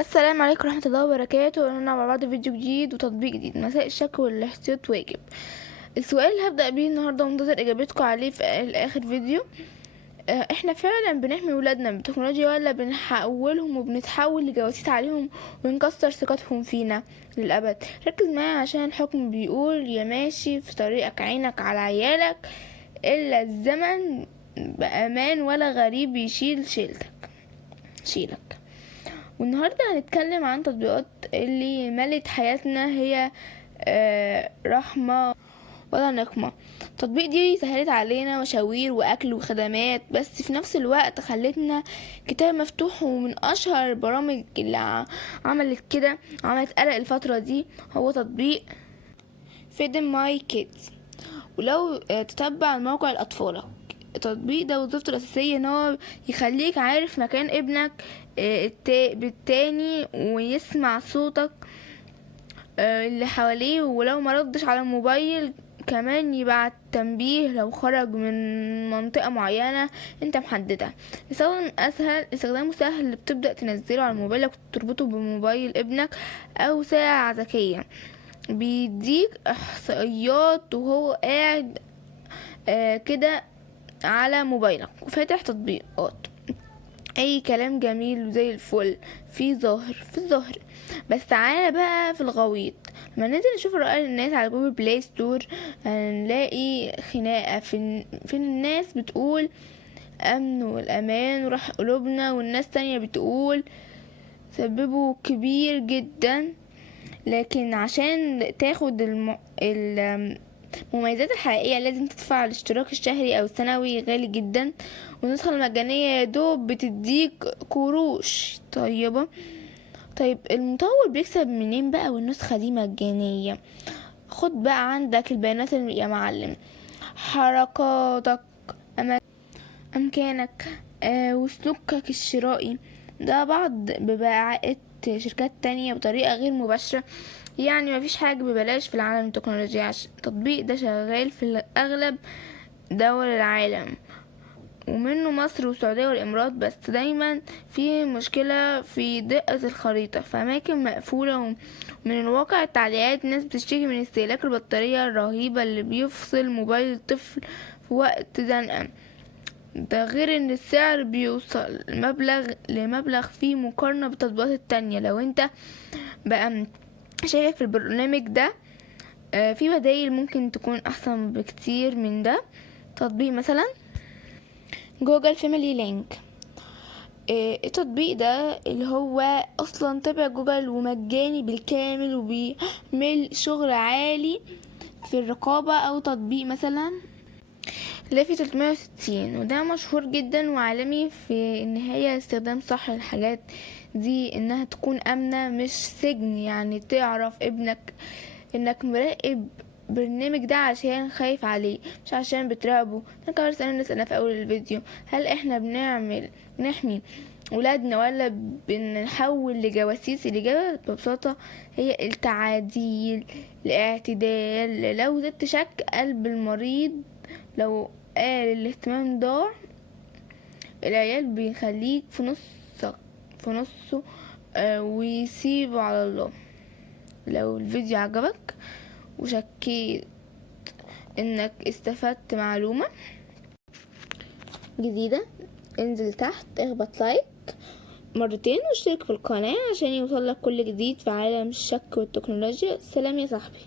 السلام عليكم ورحمة الله وبركاته. انا مع بعض فيديو جديد وتطبيق جديد، مساء الشك والاحتياط واجب. السؤال اللي هبدأ بيه النهاردة ومنتظر اجابتكم عليه في اخر فيديو، احنا فعلا بنحمي ولادنا بالتكنولوجيا ولا بنحولهم وبنتحول لجواسيس عليهم ونكسر ثقتهم فينا للأبد؟ ركز معايا عشان الحكم بيقول: يا ماشي في طريقك عينك على عيالك، الا الزمن بأمان ولا غريب يشيل شيلك. والنهاردة هنتكلم عن تطبيقات اللي ملت حياتنا، هي رحمة ولا نقمة. التطبيق دي سهلت علينا مشاوير وأكل وخدمات، بس في نفس الوقت خلتنا كتاب مفتوح. ومن أشهر البرامج اللي عملت قلق الفترة دي هو تطبيق فيد ماي كيدز. ولو تتبع الموقع لأطفالك، التطبيق ده وظيفته الأساسية ان هو يخليك عارف مكان ابنك بالتاني، ويسمع صوتك اللي حواليه، ولو مردش على الموبايل كمان يبعت تنبيه لو خرج من منطقة معينة انت محددها. استخدامه سهل، بتبدأ تنزله على موبايلك وتربطه بموبايل ابنك او ساعة ذكية، بيديك احصائيات وهو قاعد كده على موبايلك وفاتح تطبيقات. اي كلام جميل وزي الفل في الظاهر. بس تعالى بقى في الغويط، لما ننزل نشوف رأي الناس على جوجل بلاي ستور هنلاقي خناقة. فين الناس بتقول امن والامان وراح قلوبنا، والناس تانية بتقول سببه كبير جدا. لكن عشان تاخد المميزات الحقيقية لازم تدفع الاشتراك الشهري او السنوي غالي جدا، والنسخة المجانية يا دوب بتديك قروش طيبة. طيب المطور بيكسب منين بقى والنسخة دي مجانية؟ خد بقى عندك البيانات يا معلم: حركاتك، امكانك، وسلوكك الشرائي. ده بعض بباعات شركات تانية بطريقة غير مباشرة. يعني مفيش حاجة ببلاش في العالم التكنولوجي، عشان التطبيق ده شغال في اغلب دول العالم، ومنه مصر والسعودية والإمارات. بس دايما في مشكلة في دقة الخريطة في أماكن مقفولة، ومن الواقع التعليقات ناس بتشتكي من استهلاك البطارية الرهيبة اللي بيفصل موبايل الطفل في وقت زنقة. ده غير ان السعر بيوصل لمبلغ فيه مقارنة بالتطبيقات التانية. لو انت بقى شايف في البرنامج ده في بدايل ممكن تكون احسن بكتير من ده. تطبيق مثلا جوجل فاميلي لينك، التطبيق ده اللي هو اصلا تبع جوجل ومجاني بالكامل وبيعمل شغل عالي في الرقابة. او تطبيق مثلا لافي 360، وده مشهور جدا وعالمي في ان هي استخدام صح للحاجات دي، انها تكون امنة مش سجن. يعني تعرف ابنك انك مراقب برنامج ده عشان خايف عليه مش عشان بتراقبه. ده كمان نسألنا في اول الفيديو: هل احنا نحمي ولادنا ولا بنحول لجواسيس؟ الإجابة ببساطة هي التعديل، الاعتدال. لو زدت شك قلب المريض، لو قال الاهتمام ضاع، العيال بيخليك في نصه ويسيبه على الله. لو الفيديو عجبك وشكيت انك استفدت معلومة جديدة، انزل تحت اخبط لايك مرتين واشترك في القناة عشان يوصلك كل جديد في عالم الشك والتكنولوجيا. سلام يا صاحبي.